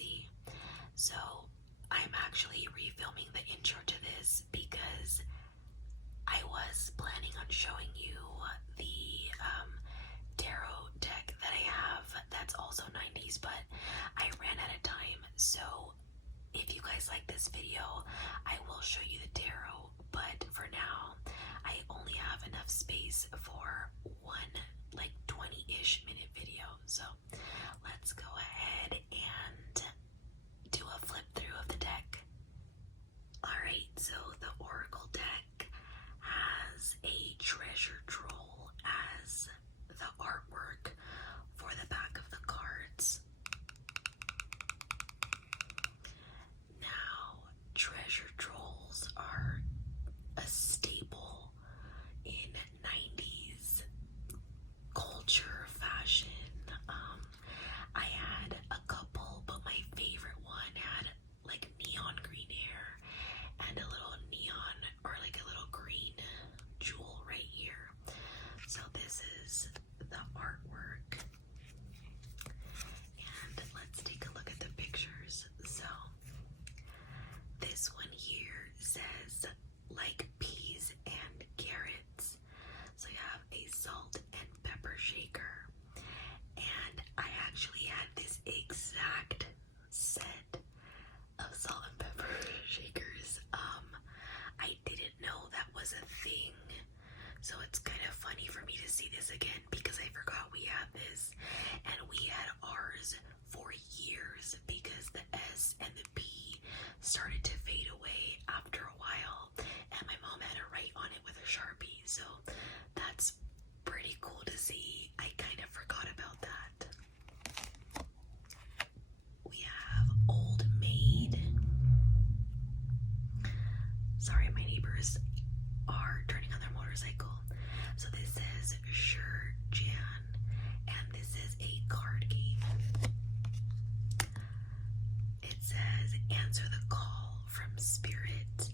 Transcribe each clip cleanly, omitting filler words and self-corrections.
see. So I'm actually refilming the intro to this because I was planning on showing you the tarot deck that I have that's also 90s, but I ran out of time. So if you guys like this video, I will show you the tarot, but for now I only have enough space for one like 20-ish minute video. So let's go ahead and do a flip through of the deck. Alright, so the Oracle deck has a treasure troll as the artwork for the back of the cards. Now, treasure trolls are a staple in 90s culture, fashion. I had a couple, but my favorite one had like neon green hair and a little neon or like a little green jewel right here. So this is the artwork. And let's take a look at the pictures. So this one here says like peas and carrots. So you have a salt and pepper shaker. And I actually had this exact set of salt and pepper shakers. I didn't know that was a thing. So it's kind of funny for me to see this again because I forgot we had this. And we had ours for years because the S and the P started to fade away after a while. And my mom had to write on it with a Sharpie. So that's pretty cool to see. I kind of forgot about that. We have Old Maid. Sorry, my neighbors are turning on their motorcycle. So this says Sure Jan, and this is a card game. It says Answer the Call from Spirit,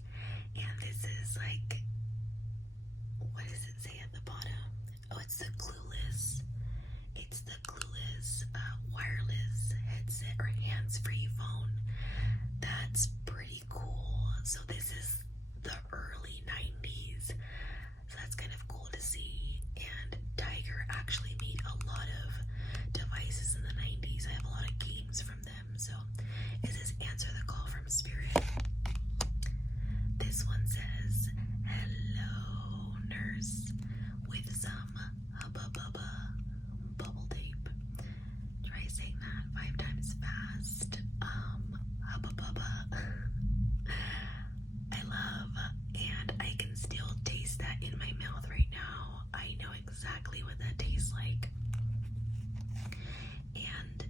and this is like, what does it say at the bottom? Oh, it's the Clueless. It's the Clueless wireless headset or hands-free phone. That's pretty cool. So this is the early 90s. So that's kind of cool to see. And Tiger actually made a lot of devices in the 90s. I have a lot of games from them. So it says Answer the Call from Spirit. This one says Hello Nurse with some Hubba Bubba bubble tape. Try saying that 5 times fast. Hubba Bubba. I love, and I can still taste that in my mouth right now. I know exactly what that tastes like. And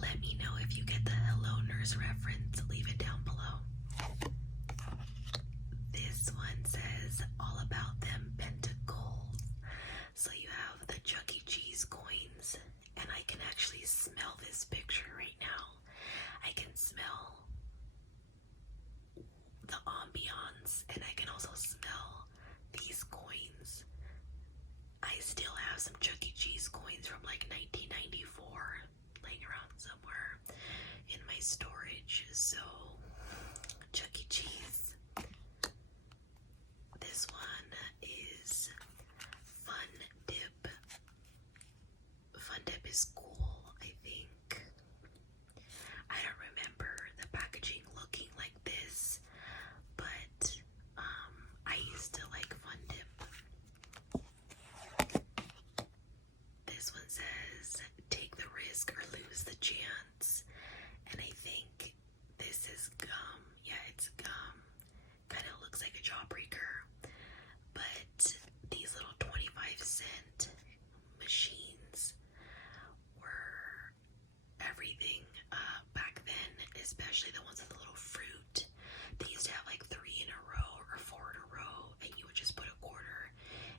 let me know if you get the Hello Nurse reference. Leave it down below. This one says All About Them Pentacles. So you have the Chuck E. Cheese coins, and I can actually smell this picture right now. I can smell the ambiance, and I can also smell these coins. I still have some Chuck E. Cheese coins from like 1994 laying around somewhere in my storage. So Chuck E. Cheese. This one is Fun Dip. Fun Dip is cool, I think. I don't remember the packaging looking like this, but I used to like Fun Dip. This one says Take the Risk or Lose the Chance, and I think this is gum. Yeah, it's gum. Kind of looks like a jawbreaker, but these little 25-cent machines were everything back then, especially the ones with the little fruit. They used to have like 3 in a row or 4 in a row, and you would just put a quarter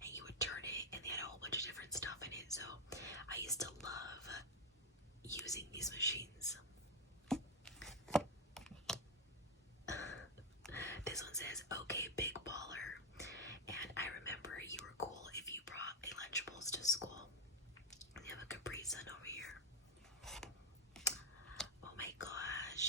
and you would turn it, and they had a whole bunch of different stuff in it. So I used to love using these machines. This one says Okay Big Baller, and I remember you were cool if you brought a Lunchables to school. You have a Capri Sun over here. Oh my gosh,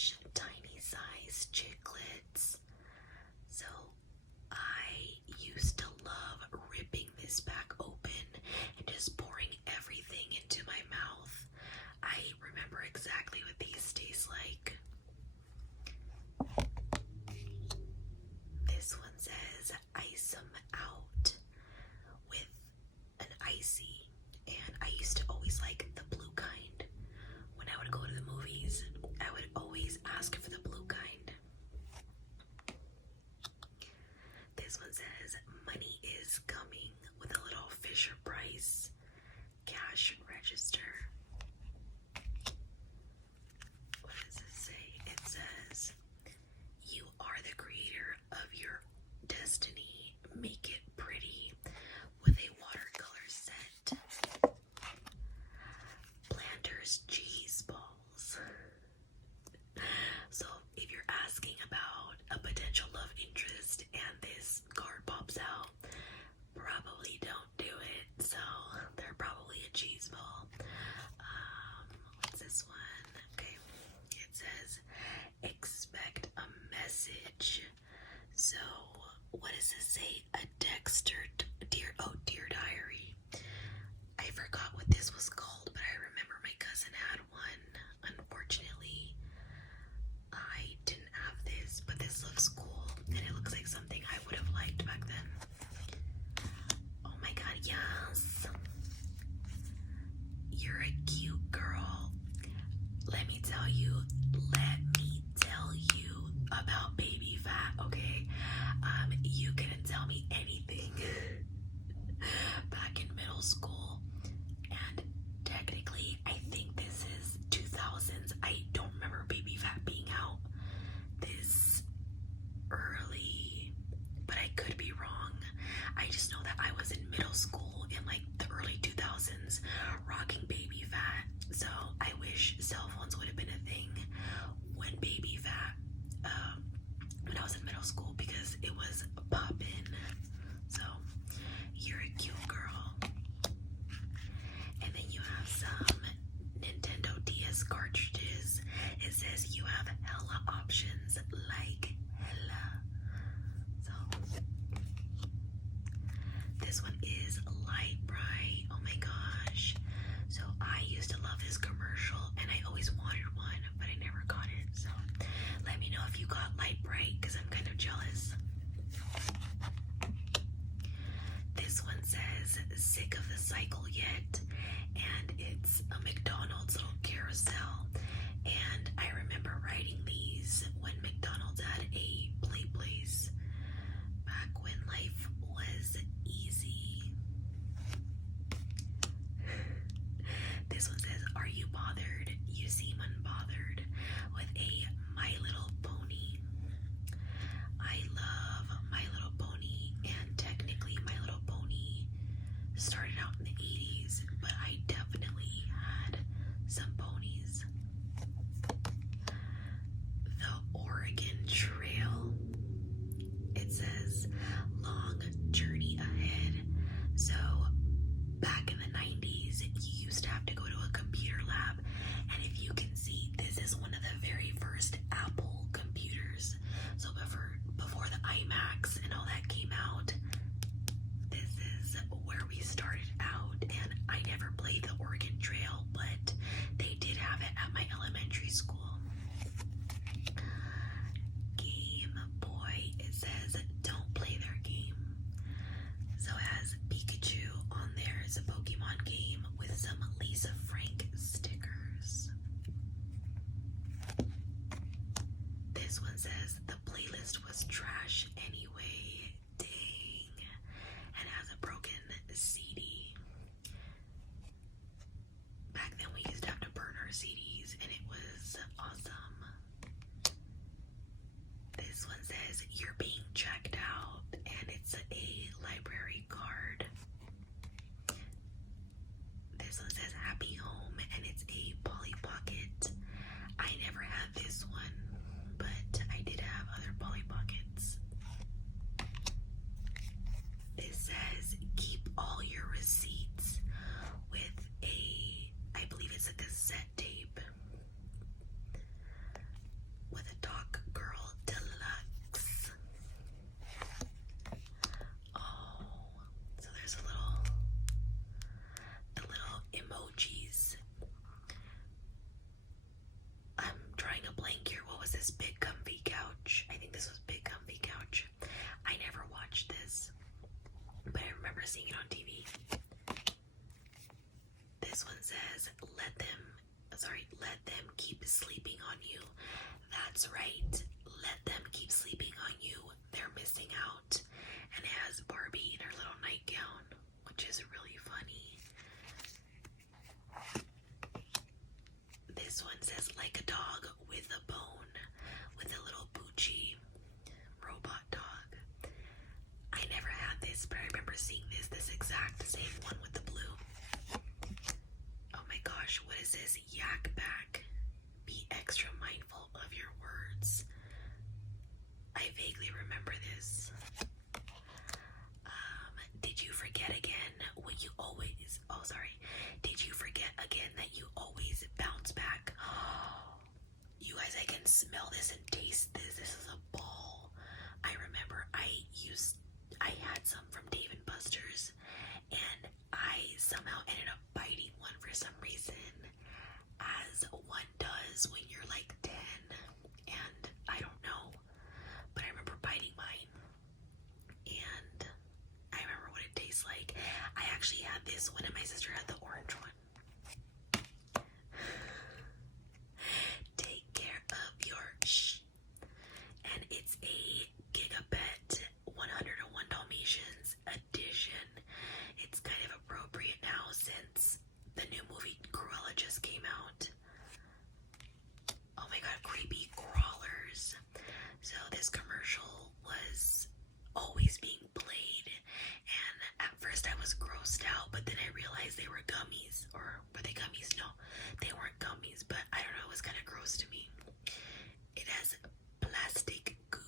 register. What does it say? It says, you are the creator of your destiny. Make it pretty with a watercolor set. Planters cheese balls. So if you're asking about a potential love interest and this card pops out, probably don't do it. So they're probably a cheese ball. What's this one? Okay, it says expect a message. So what does it say? A Dexter dear diary. I forgot what this was called, but I remember my cousin had one. Unfortunately, I didn't have this, but this looks cool, and it looks like something I would have liked back then. Oh my god, yes! You're a cute girl. Let me tell you about baby fat, okay? You couldn't tell me anything back in middle school, and technically, I think this is 2000s. I don't remember baby fat being out this early, but I could be wrong. I just know that I was in middle school in like the early 2000s rocking baby fat. So I wish cell phones would have been a thing when baby fat, when I was in middle school, because it was poppin'. So you're a cute girl. And then you have some Nintendo DS cartridges. It says you have hella options, like hella. So this one is Light Bright. Oh my gosh. So I used to love this commercial, and I always wanted one, but I never got it. So let me know if you got Light Bright, because I'm kind of jealous. This one says sick of the cycle yet, and it's a McDonald's little carousel. And I remember riding these when McDonald's had a play place back when life was easy. This one says, are you bothered? You seem unbothered, with a My Little Pony. I love My Little Pony, and technically My Little Pony started out in the 80s, but I definitely had some ponies. The Oregon Trail. It says long journey ahead. So back in the 90s, you used to have to go to a computer lab, and if you can see, this is one of the very first Apple computers. So before the iMacs and all that came out, this is where we started out. And I never played the Oregon Trail, but they did have it at my elementary school. Game Boy, it says don't play their game. So it has Pikachu on there. It's a Pokemon game with some Lisa Frank stickers. This one says the playlist was trash anyway. Dang. And has a broken CD. Back then we used to have to burn our CDs, and it was awesome. This one says you're being checked out, and it's a library card. This one says happy home, and it's a Polly Pocket. I never had this one, but I did have other Polly Pockets. This says keep all your receipts, with I believe it's a cassette tape with a Talk Girl Deluxe. Oh, so there's the little emojis. I'm drawing a blank here. What was this? Big Comfy Couch. I think this was Big Comfy Couch. I never watched this, but I remember seeing it on TV. This one says, let them keep sleeping on you. That's right. Let them keep sleeping on you. They're missing out. And it has Barbie in her little nightgown, which is really funny. seeing this exact same one with the blue. Oh my gosh, what is this? Yak back. Be extra mindful of your words. I vaguely remember this. Did you forget again what you always... Oh, sorry. Did you forget again that you always bounce back? You guys, I can smell this and taste this. This is a ball. I remember I had some from Dave and Buster's, and I somehow ended up biting one for some reason, as one does when you're like 10, and I don't know, but I remember biting mine, and I remember what it tastes like. I actually had this one, and my sister had the orange one. Take care of your and it's a Gigabet 101 Dalmatians edition. It's kind of appropriate now since the new movie Cruella just came out. Oh my god, creepy crawlers. So this commercial was always being played, and at first I was grossed out, but then I realized they were gummies. Or were they gummies? No, they weren't gummies, but I don't know, it was kind of gross to me. It has plastic goop.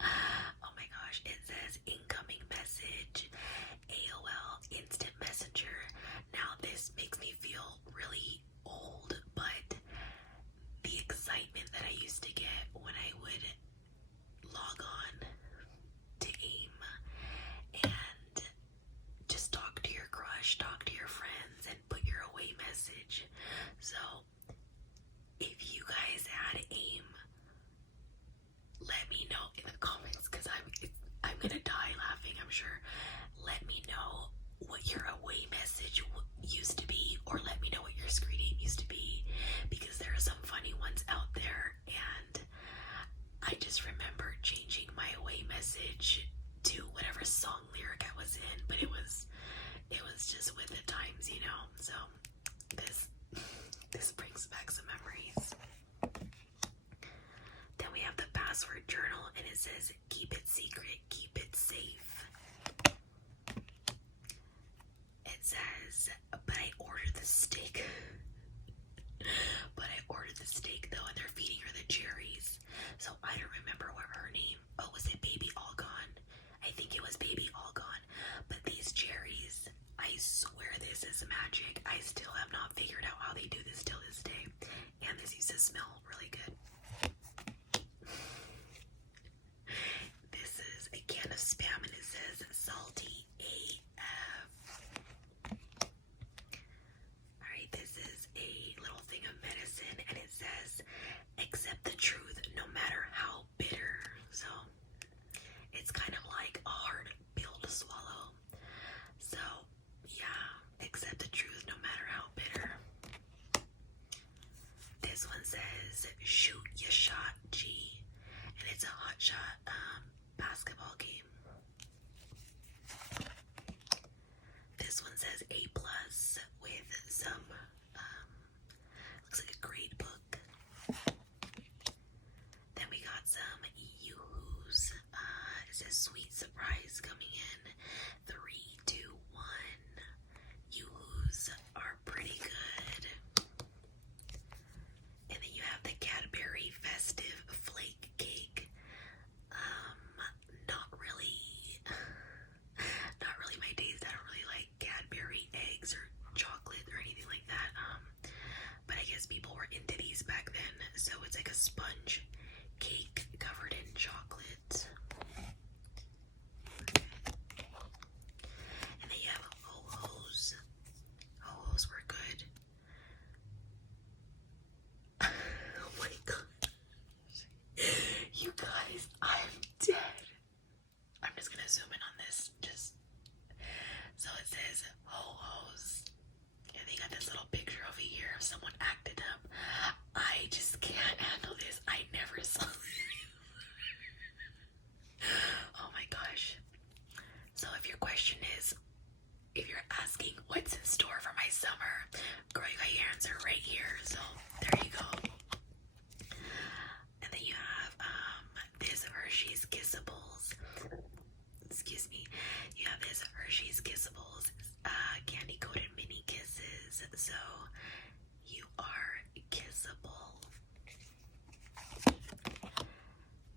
Oh my gosh, it says incoming message, AOL Instant Messenger. Now this makes me feel really old, but the excitement that I used to get when I would log on to AIM and just talk to your crush, talk to your friends, and put your away message. So if you guys had AIM, let me know in the comments, because I'm gonna die laughing, I'm sure. Let me know what your away message used to be, or let me know what your screen name used to be, because there are some funny ones out there, and I just remember changing my away message to whatever song lyric I was in, but it was just with the times, you know. So this brings back some memories. Then we have the password journal, and it says keep it secret, keep it safe. It says, but I ordered the steak. But I ordered the steak though, and they're feeding her the cherries. So I don't remember what her name. Oh, was it Baby All Gone? I think it was Baby All Gone. But these cherries, I swear this is magic. I still have not figured out how they do this till this day. And this used to smell really good. This is a can of Spam, and it says salty AF. Alright, this is a little thing of medicine, and it says accept the truth no matter how bitter. So it's kind of like a hard pill to swallow. So yeah, accept the truth no matter how bitter. This one says shoot your shot, G, and it's a hot shot basketball game. This one says A plus with some looks like a grade book. Then we got some Yoo-hoos. It says sweet surprise coming in 3, 2, 1. Yoo-hoos are pretty good. And then you have the Cadbury festive flake cake. Not really my taste. I don't really like Cadbury eggs or chocolate or anything like that. But I guess people were into these back then. So it's like a sponge cake covered in chocolate. And then you have Ho-Ho's. Ho-Ho's were good. Oh my god. You guys, I'm dead. I'm just gonna zoom in on this. So it says Ho-Ho's, and they got this little picture over here of someone acting up. I just can't handle this. I never so you are kissable.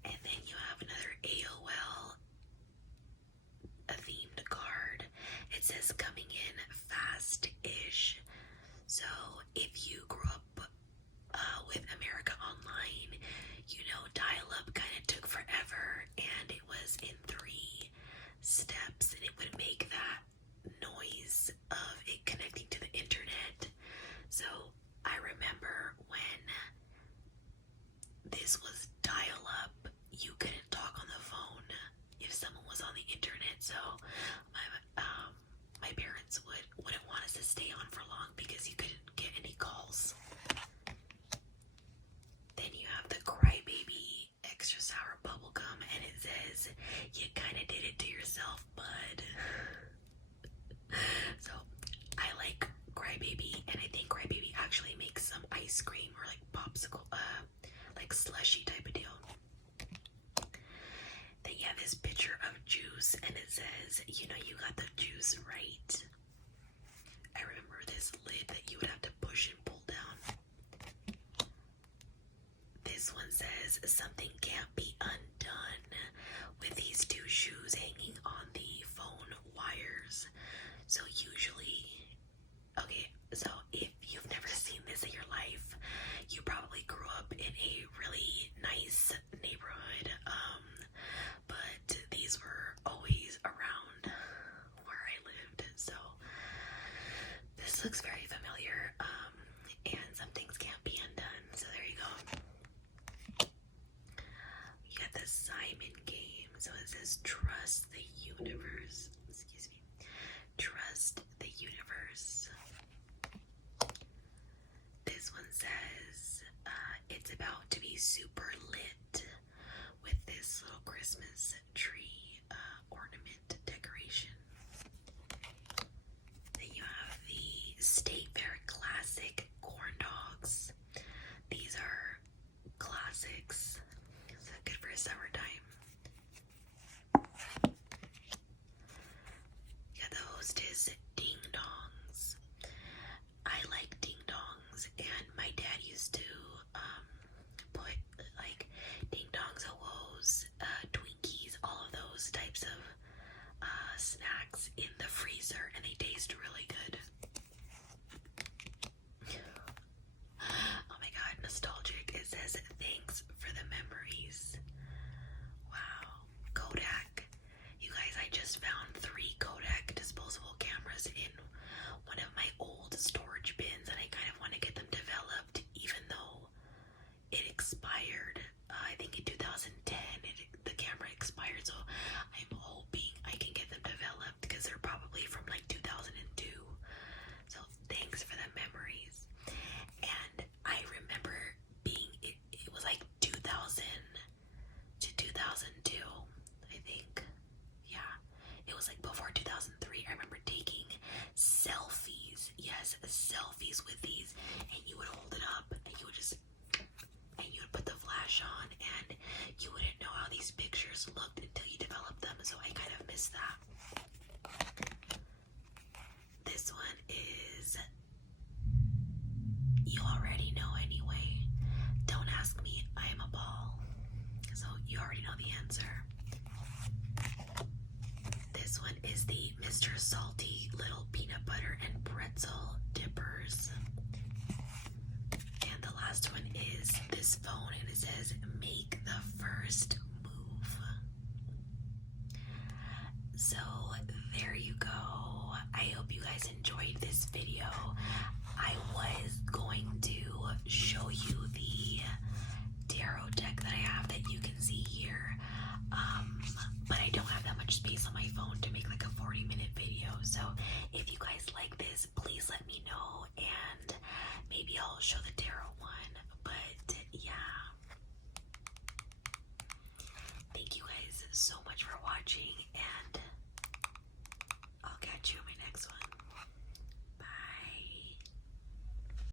And then you have another AOL themed card. It says coming in fast-ish. So if you grew up with America Online, you know dial-up kind of took forever, and it was in 3 steps, and it would make that noise of it connecting to the internet. So I remember when this was dial-up, you couldn't talk on the phone if someone was on the internet. So my parents wouldn't want us to stay on for long because you couldn't get any calls. Then you have the Crybaby extra sour bubblegum, and it says, you kind of did it to yourself, bud. So I like Crybaby, and I think Crybaby actually makes some ice cream or like popsicle, like slushy type of deal. Then you have this picture of juice, and it says, you know, you got the juice right. I remember this lid that you would have to push and pull down. This one says, something can't be undone, with these 2 shoes hanging on the phone wires. So usually, okay, so if you've never seen this in your life, you probably grew up in a really nice neighborhood, but these were always around where I lived. So this looks very familiar, and some things can't be undone. So there you go. You got the Simon game. So it says, trust the universe. Excuse me. Trust the universe. This one says, it's about to be super lit with this little Christmas tree ornament decoration. Then you have the State Fair Classic corn dogs. These are classics. So good for summertime. You got the Hostess Ding Dongs. I like ding dongs, and my dad used to put like ding dongs, woes, Twinkies, all of those types of snacks in the freezer, and they taste really good. Oh my god, nostalgic. It says, thanks for the memories. Wow. Kodak. You guys, I just found 3 Kodak disposable cameras in one of my old storage bins, and I kind of want to get them developed, even though it expired. I think in 2010 the camera expired, so I'm hoping I can get them developed because they're probably from like 2002. So thanks for the memories. And I remember it was like 2000 to 2002, I think. Yeah, it was like before 2003. I remember taking selfies. Yes, selfies with these, and you would hold it up, and you would put the flash on, and you wouldn't know how these pictures looked until you developed them. So I kind of miss that. This one is, you already know anyway. Don't ask me, I am a ball. So you already know the answer. This one is the Mr. Salty Little Peanut Butter and Pretzel Dippers. And the last one is this phone, and it says, make the first move. So there you go. I hope you guys enjoyed this video. I